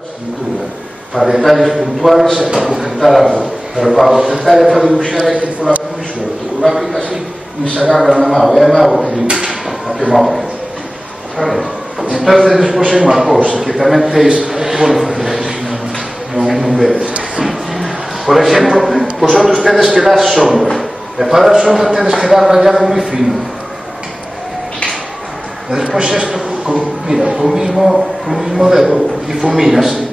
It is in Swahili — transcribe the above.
Escritura, para detalles puntuales e para concretar algo, pero para concretar e para dibuixar hai que pola muy suelto, o lápiz así, nin se agarra na mão, é a mão que dibuxa, a que move. Vale? Entonces, despois hai unha cousa que tamén teis, é que bueno facer aquí, non vedes. Por exemplo, vosotros tedes que dar sombra, e para dar sombra tedes que dar rayado moi fino. E despois isto, mira, co mismo dedo, difuminase.